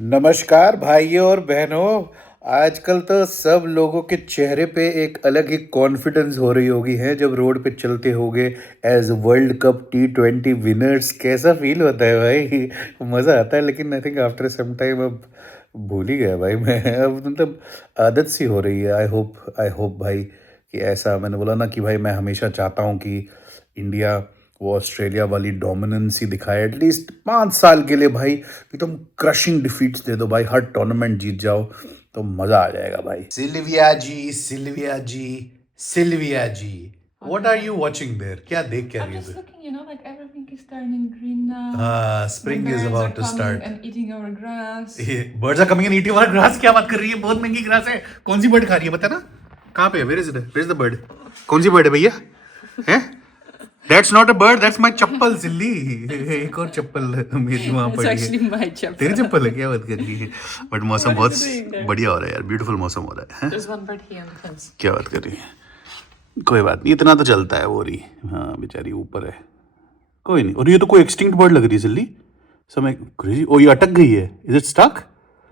नमस्कार भाइयों और बहनों। आजकल तो सब लोगों के चेहरे पे एक अलग ही कॉन्फिडेंस हो रही होगी है जब रोड पे चलते होगे as world cup T20 winners. कैसा फील होता है भाई? मज़ा आता है, लेकिन I think after some time अब भूल ही गया भाई मैं। अब मतलब आदत सी हो रही है। आई होप भाई कि ऐसा मैंने बोला ना कि भाई मैं हमेशा चाहता हूँ कि इंडिया वो ऑस्ट्रेलिया वाली डोमिनेंस ही दिखाए एटलीस्ट 5 साल के लिए भाई। एकदम क्रशिंग डिफीट्स दे दो भाई, हर टूर्नामेंट जीत जाओ तो मजा आ जाएगा भाई। Sylvia ji, Sylvia ji, Sylvia ji, what are you watching there? क्या देख क्या I'm रही हो just तुम? looking, like everything is turning green now. The spring is birds are about to coming start. and eating our grass. Birds are coming and eating our grass. क्या बात कर रही है? बहुत महंगी ग्रास है। कौन सी बर्ड खा रही है बता ना? कहाँ पे है? Where is the bird? कौन सी बर्ड है भैया? हैं? That's not a bird, that's my chappal silly. एक और चप्पल मेरी वहां It's पड़ी है। actually my chapter. तेरी चप्पल है? क्या बात कर रही है? बट मौसम What बहुत is it doing there? बढ़िया हो रहा है यार, ब्यूटीफुल मौसम हो रहा है। There's one bird here on the fence. क्या बात कर रही है? कोई बात नहीं, इतना तो चलता है। वो रही, हाँ बेचारी ऊपर है, कोई नहीं। और ये तो कोई एक्सटिंक्ट बर्ड लग रही है सिल्ली। समय क्रेजी। ओ ये अटक गई है। Is it stuck?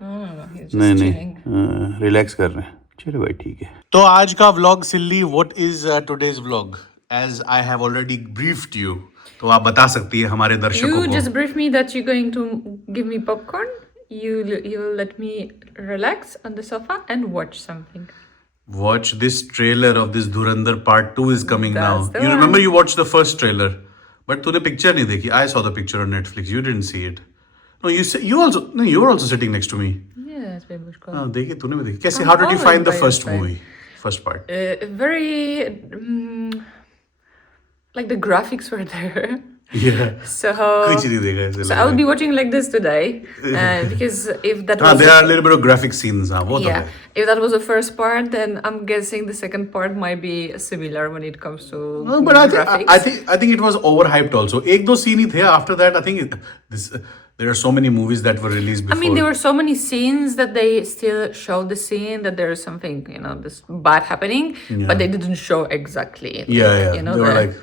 No, he's just नहीं chilling. नहीं, रिलैक्स कर रहे हैं। चलो भाई ठीक है। तो आज का vlog Silly, what is today's vlog? As I have already briefed you, तो आप बता सकती है हमारे दर्शकों You को। just briefed me that you're going to give me popcorn. You'll let me relax on the sofa and watch something. Watch this trailer of this Dhurandhar Part 2 is coming now. That's the You one. remember you watched the first trailer, but तूने picture नहीं देखी. I saw the picture on Netflix. You didn't see it. No, you were also sitting next to me. Yes, babushka. हाँ देखी, तूने भी देखी। कैसे? I'm How did you always find the by your first side. movie, first part? Very like the graphics were there. Yeah. So कुछ नहीं देखा ऐसे So लग I will रहा be watching like this today, because if that है। हाँ, was there are a little bit of graphic scenes. हाँ वो तो yeah, है। if that was the first part, then I'm guessing the second part might be similar when it comes to No, but graphics. I think it was overhyped also. एक दो scene ही थे। After that, I think there are so many movies that were released I before. mean, there were so many scenes that they still showed the scene that there is something, this bad happening, but they didn't show exactly. Yeah. They were like,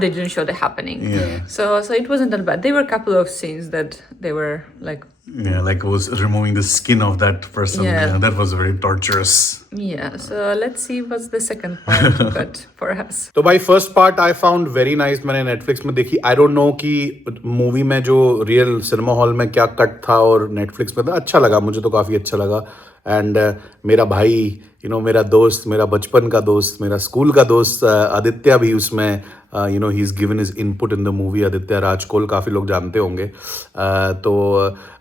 they didn't show the happening. Yeah. So it wasn't that bad. There were a couple of scenes that they were like, Yeah, like was removing the skin of that person. Yeah. Yeah, that was very torturous. yeah. So let's see what's the second part got for us. तो भाई first part I found very nice. मैंने नेटफ्लिक्स में देखी। I don't know कि मूवी में जो real cinema hall में क्या कट था और नेटफ्लिक्स में था। अच्छा लगा, मुझे तो काफ़ी अच्छा लगा। एंड मेरा भाई मेरा दोस्त, मेरा बचपन का दोस्त, मेरा स्कूल का दोस्त आदित्य भी उसमें ही is given his input in the movie. Aditya Rajkol, काफ़ी लोग जानते होंगे। तो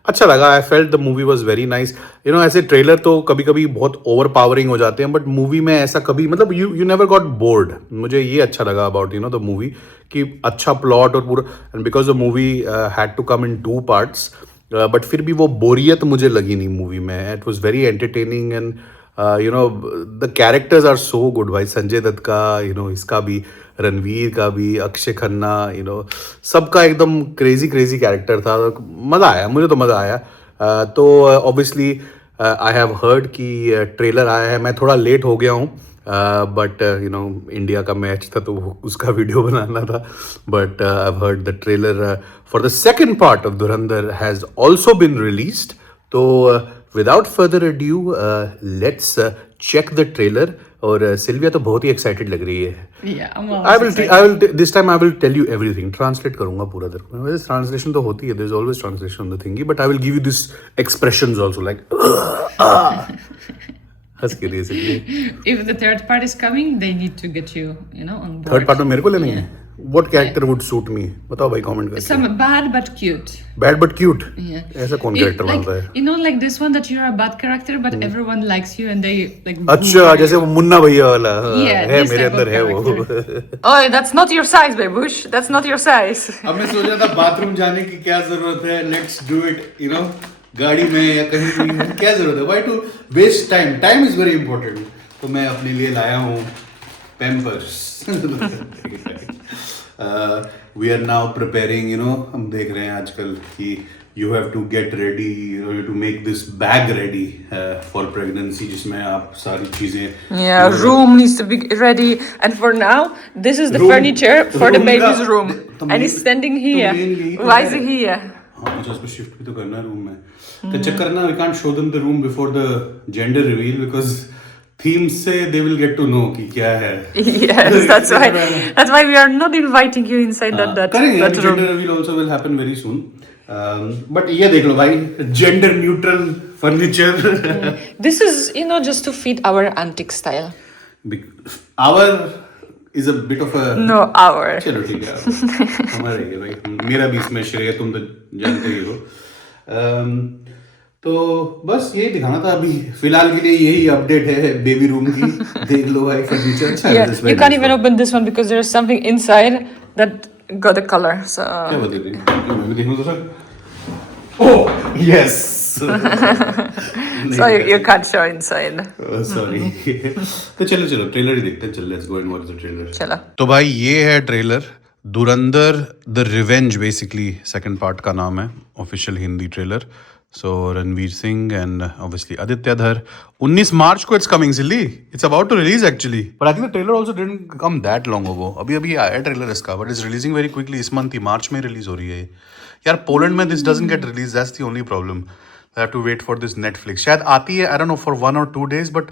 अच्छा लगा। I felt the movie was very nice. ऐसे ट्रेलर तो कभी कभी बहुत ओवर पावरिंग हो जाते हैं, बट मूवी में ऐसा कभी मतलब यू नेवर गॉट बोर्ड। मुझे ये अच्छा लगा अबाउट द मूवी कि अच्छा प्लॉट और पूरा। And because the movie had to come in 2 parts, but फिर भी वो बोरियत मुझे लगी नहीं मूवी में। It was very entertaining and the characters are so good भाई। संजय दत्त का, इसका भी, रणवीर का भी, अक्षय खन्ना, सबका एकदम क्रेजी कैरेक्टर था। मज़ा आया, मुझे तो मज़ा आया। तो ऑब्वियसली आई हैव हर्ड कि ट्रेलर आया है। मैं थोड़ा लेट हो गया हूँ, बट इंडिया का मैच था तो उसका वीडियो बनाना था। But I have heard the trailer for the second part of Dhurandhar has also been released. तो without further adieu let's check the trailer. और सिल्विया तो बहुत ही एक्साइटेड लग रही है। Yeah, I'm I will this time I will tell you everything. Translate करूंगा पूरा तेरे को। वैसे ट्रांसलेशन तो होती है, there is always translation on the thingy, but I will give you this expressions also like हंस के लिए Sylvia. If the third part is coming, they need to get you, on board. Third part में मेरे को लेने हैं। What character would suit me? बताओ भाई कमेंट करके। Some bad but cute. Bad but cute. Yeah. ऐसा कौन कैरेक्टर like, बनता है? like this one that you're a bad character, but everyone likes you and they like. अच्छा, boo जैसे वो मुन्ना भैया वाला। Yeah, है this मेरे type of अंदर है वो। character. Oh, that's not your size, Bebush. That's not your size. अब मैं सोच रहा था बाथरूम जाने की क्या जरूरत है, लेट्स डू इट गाड़ी में या कहीं भी। क्या जरूरत है? Why to waste time? Time is very important. तो मैं अपने लिए लाया हूँ Pampers. We are now preparing, हम देख रहे हैं आजकल कि you have to get ready, you to make this bag ready for pregnancy, जिसमें आप सारी चीजें। Yeah, room needs to be ready, and for now, this is the Room- furniture for the room baby's का- room, तो and he's standing here. mainly- Why is he here? हाँ अच्छा उसको शिफ्ट भी तो करना है रूम में तो चेक करना we can't show them the room before the gender reveal because theme से they will get to know कि क्या है Yes, that's why we are not inviting you inside that करेंगे that gender room. Reveal also will happen very soon but ये देख लो भाई gender neutral furniture This is, just to fit our antique style. Our is a bit of a No, our. चलो ठीक है हमारे ये भाई मेरा भी इसमें श्रेय तुम तो जानते ही हो तो बस यही दिखाना था अभी फिलहाल के लिए यही अपडेट है बेबी रूम की देख लो भाई फर्नीचर अच्छा है Yeah, you can't even open this one because there's something inside that got a color. So क्या बता रही मैं भी देखूं तो sir oh yes so you can't show inside. Sorry तो चलो ट्रेलर ही देखते हैं चल let's go and watch the trailer चलो. तो भाई ये है trailer Dhurandhar the revenge basically second part का नाम है official Hindi trailer so Ranveer Singh and obviously Aditya Dhar 19 मार्च को it's coming Silly it's about to release actually but I think the trailer also didn't come that long ago अभी आया ट्रेलर इसका but it's releasing very quickly इस मंथ ही मार्च में रिलीज हो रही है यार पोलैंड में this doesn't get release that's the only problem I have to wait for this Netflix. शायद आती है I don't know for 1 or 2 days but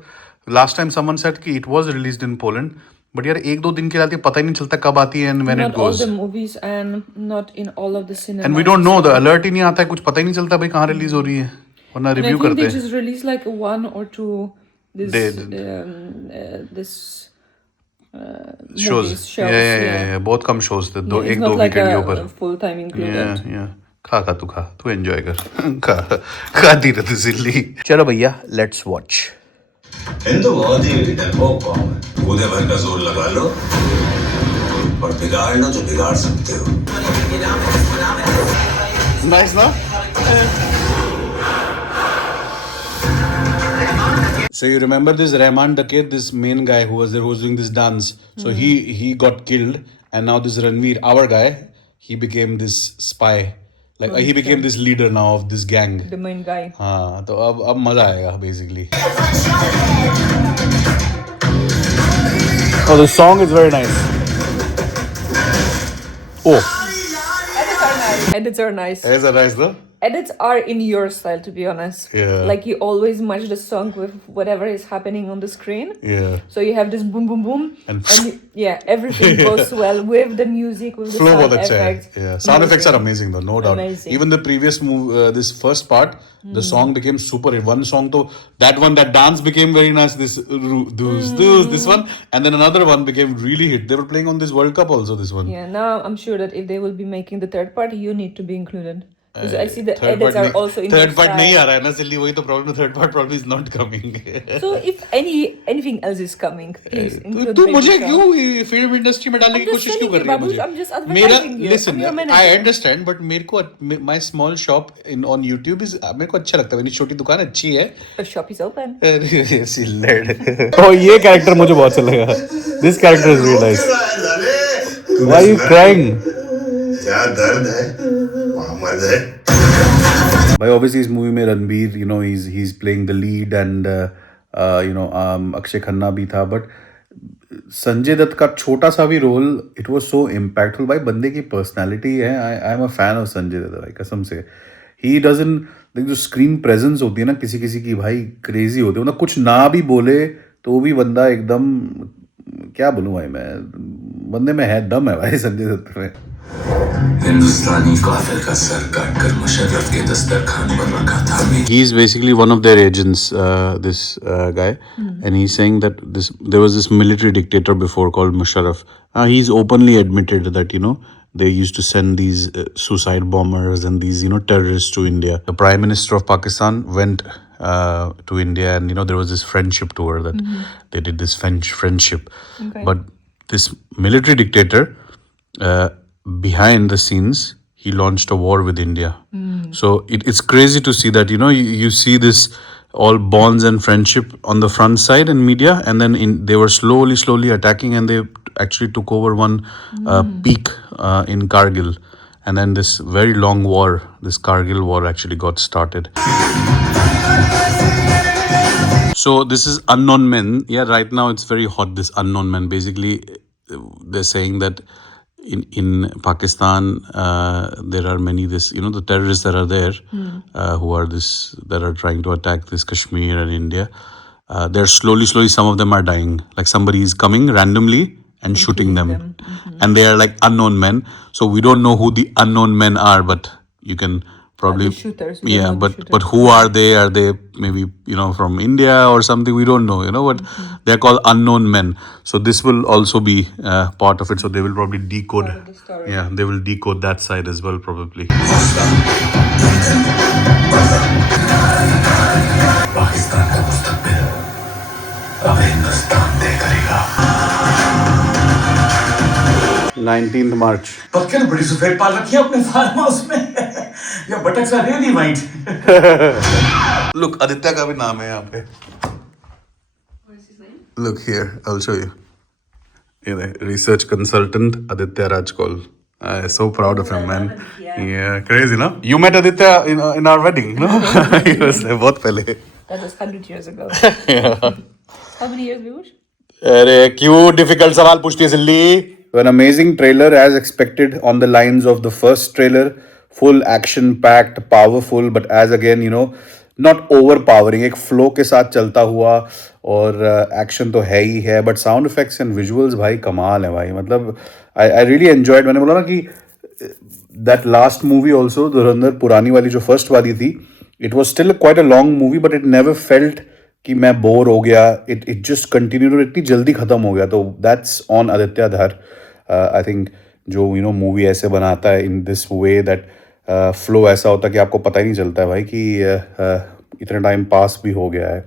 last time someone said कि it was released in Poland. But यार 1-2 दिन के लिए आती है पता ही नहीं चलता कब आती है and when it Not all goes. the movies and not in all of the cinemas. And we don't know the alert ही नहीं आता है कुछ पता ही नहीं चलता भाई कहाँ रिलीज हो रही है वरना And I रिव्यू think करते they हैं. just release like 1 or 2 this this Shows. movies, Yeah. बहुत कम shows थे दो It's एक not दो like वीकेंड के a ऊपर. full time included. Yeah. खा तू एंजॉय कर खाती रह तू सिल्ली चलो भैया लेट्स वॉच हिंदू बहुत ही डरपोक कौम है कूदे भर का जोर लगा लो और बिगाड़ लो जो बिगाड़ सकते हो नाइस ना So you remember this Rahman Dakir, this main guy who was there, who was doing this dance. So he got killed, and now this Ranveer, our guy, he became this spy. Like he became this leader now of this gang. The main guy. हाँ तो अब मजा आएगा basically. Oh, the song is very nice. Oh, Edits are nice. is that nice though? Edits are in your style, to be honest. Yeah. Like you always match the song with whatever is happening on the screen. Yeah. So you have this boom, boom, boom, And everything goes well with the music, with the Flow sound बहुत अच्छा है. effects. Yeah. Sound effects are amazing though, no doubt. Amazing. Even the previous this first part, the song became super hit. One song though, that dance became very nice. This this one, and then another one became really hit. They were playing on this World Cup also. This one. Yeah, now I'm sure that if they will be making the third part, you need to be included. Because I see the Third edits part are नहीं- also in third your part नहीं style. आ रहा है ना सिल्ली वही तो problem third part problem is not coming So if anything else is coming, please include तू Baby मुझे Shark. क्यों फिल्म इंडस्ट्री में डालने I'm की just कोशिश क्यों telling कर you, रही है Babush, मुझे I'm just मेरा advertising you. Listen I'm your manager. I understand but मेरे को my small shop in on YouTube is मेरे को अच्छा लगता है मेरी छोटी दुकान अच्छी है The shop is open. ओ ये कैरेक्टर मुझे बहुत अच्छा लगा this character is really nice why you crying क्या दर्द है वहाँ मर्द है भाई ऑब्वियसली इस मूवी में Ranbir you know he is playing the lead and you know Akshaye Khanna भी था बट संजय दत्त का छोटा सा भी role it was so impactful भाई बंदे की पर्सनालिटी है I am a fan of Sanjay Dutt भाई कसम से ही डजंट जो स्क्रीन प्रेजेंस होती है ना किसी किसी की भाई क्रेजी होती है मतलब कुछ ना भी बोले तो भी बंदा एकदम क्या बोलूं भाई मैं बंदे में है दम है भाई संजय दत्त में हिंदुस्तानी काफिर का सर काटकर मुशर्रफ के दस्तरखान पर रखा था He's basically one of their agents, this guy, and he's saying that there was this military dictator before called Musharraf. He's openly admitted that they used to send these suicide bombers and these terrorists to India. The Prime Minister of Pakistan went to India, and there was this friendship tour that they did this friendship. Okay. But this military dictator. Behind the scenes, he launched a war with India. So it's crazy to see that you see this all bonds and friendship on the front side in media, and then they were slowly attacking, and they actually took over one peak in Kargil, and then this very long war, this Kargil war, actually got started. So this is Unknown Men. Yeah, right now it's very hot. This Unknown Men. Basically, they're saying that in Pakistan, there are many the terrorists that are there, who are that are trying to attack this Kashmir and India. They're slowly, some of them are dying. Like somebody is coming randomly and shooting them, and they are like unknown men. So we don't know who the unknown men are, but you can probably The shooters, we don't know the but shooters. who are they? Are they maybe from India or something? We don't know, but they're called unknown men. So this will also be part of it. So they will probably decode. Part of the story. Yeah, they will decode that side as well, probably. Pakistan का मुस्तकबिल अब हिंदुस्तान तय करेगा। 19th March. पक्के ने बड़ी सफेद पाल रखी है अपने फार्म हाउस में या बटक सा रेडी वाइट। Look, Aditya का भी नाम है यहाँ पे. Look here, I'll show you. Research consultant Aditya Rajkol. I'm so proud of him, man. Yeah, crazy, no? You met Aditya in our wedding, no? He was there बहुत पहले. That was 100 years ago. How many years, Vivush? अरे क्यों difficult सवाल पूछती है सिल्ली? An amazing trailer as expected, on the lines of the first trailer. Full action packed, powerful, but as again, not overpowering. एक flow के साथ चलता हुआ, और एक्शन तो है ही है, but sound effects and visuals भाई कमाल है भाई. मतलब आई रियली एंजॉयड. मैंने बोला ना कि दैट लास्ट मूवी ऑल्सो, धुरंधर पुरानी वाली जो फर्स्ट वाली थी, it was still quite a long movie, but it never felt कि मैं बोर हो गया. इट जस्ट कंटिन्यूड और इतनी जल्दी खत्म हो गया. तो दैट्स ऑन आदित्य धर. आई थिंक जो मूवी ऐसे बनाता है in this way, that flow ऐसा होता है कि आपको पता ही नहीं चलता है भाई कि इतना टाइम पास भी हो गया है.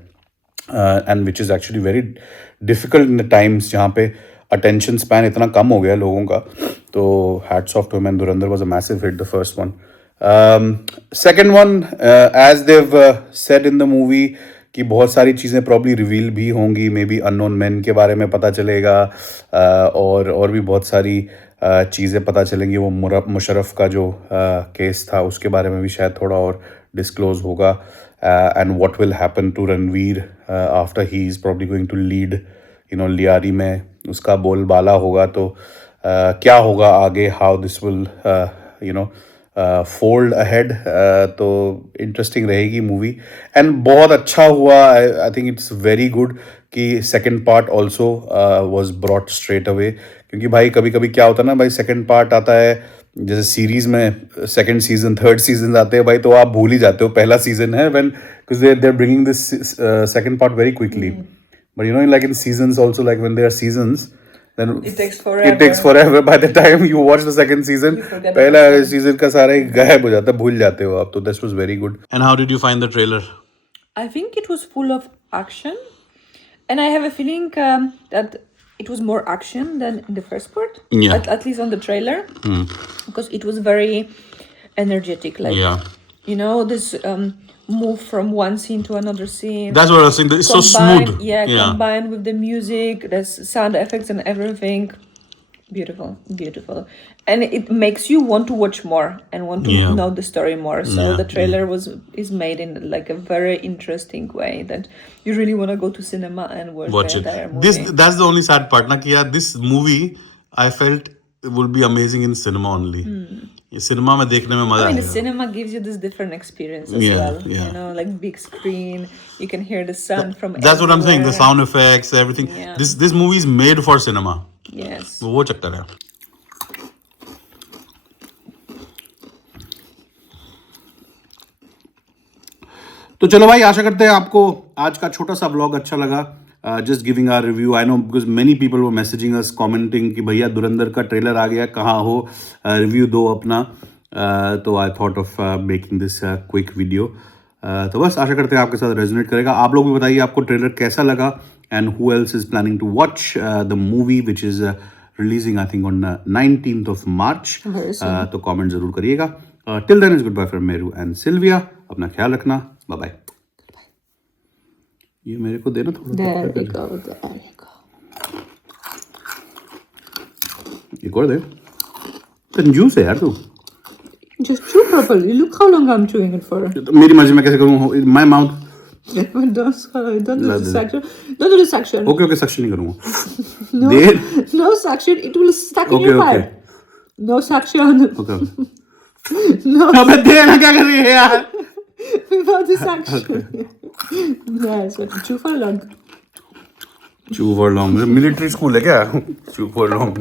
And which is actually very difficult in the times जहाँ पे अटेंशन स्पैन इतना कम हो गया लोगों का. तो hats off to him, and Dhurandhar was a massive hit, the first one. Second one, as Dev said in the movie, कि बहुत सारी चीज़ें प्रॉब्ली रिवील भी होंगी. मे बी अननोन मैन के बारे में पता चलेगा, और भी बहुत सारी चीज़ें पता चलेंगी. वो मुशर्रफ का जो केस था उसके बारे में भी शायद थोड़ा और डिस्क्लोज होगा. And what will happen to Ranveer after he is probably going to lead, Lyari में उसका बोलबाला होगा. तो क्या होगा आगे, how this will fold ahead. तो इंटरेस्टिंग रहेगी मूवी. एंड बहुत अच्छा हुआ. I think it's very good कि second part also was brought straight away. क्योंकि भाई कभी कभी क्या होता है ना भाई, सेकेंड पार्ट आता है, जैसे सीरीज में सेकंड सीजन, थर्ड सीजन आते हैं भाई, तो आप भूल ही जाते हो पहला सीजन है, when because they are bringing this second part very quickly. But like in seasons also, like when there are seasons, then It takes it takes forever. By the time you watch the second season, forget पहला सीजन का सारा ही गायब हो जाता है, भूल जाते हो आप. तो this was very good. And how did you find the trailer? I think it was full of action, and I have a feeling that it was more action than in the first part. Yeah. At least on the trailer, because it was very energetic. Like, Yeah. this move from one scene to another scene. That's what I was saying. It's so smooth. Yeah, combined with the music, there's sound effects and everything. Beautiful, beautiful. And it makes you want to watch more and want to know the story more. So the trailer is made in like a very interesting way that you really want to go to cinema and watch the entire movie. That's the only sad part, na, कि यार this movie I felt will be amazing in cinema only. ये सिनेमा में देखने में मजा I mean, आएगा. the cinema gives you this different experience as well. Yeah. Like big screen, you can hear the sound from That's what I'm saying. The everywhere. sound effects, everything. Yeah. This movie is made for cinema. Yes. वो चक्कर है. तो चलो भाई, आशा करते हैं आपको आज का छोटा सा ब्लॉग अच्छा लगा. Just giving our review. I know because many people were messaging us, commenting कि भैया धुरंधर का ट्रेलर आ गया, कहाँ हो, रिव्यू दो अपना. तो I thought of making this quick video. तो बस आशा करते हैं आपके साथ रेजोनेट करेगा. आप लोग भी बताइए आपको ट्रेलर कैसा लगा, and who else is planning to watch the movie which is releasing I think on 19th of March. तो कमेंट जरूर करिएगा. Till then is good bye from Meru and Sylvia. अपना ख्याल रखना. Bye bye. ये मेरे को देना थोड़ा. There we go, there we go. एक और दे. कंजूस है यार तू. Just chew properly. Look how long I'm chewing it for. मेरी मर्जी, मैं कैसे करूँ? My mouth. Don't do the suction. Don't do the suction. Okay suction नहीं करूँगा. No, दे. no suction. It will stuck in okay your okay. mouth. No suction. Okay. No, अबे देना क्या कर रही है यार? without the suction. Yes, but chew for long. Chew for long. Military school है क्या? Chew for long.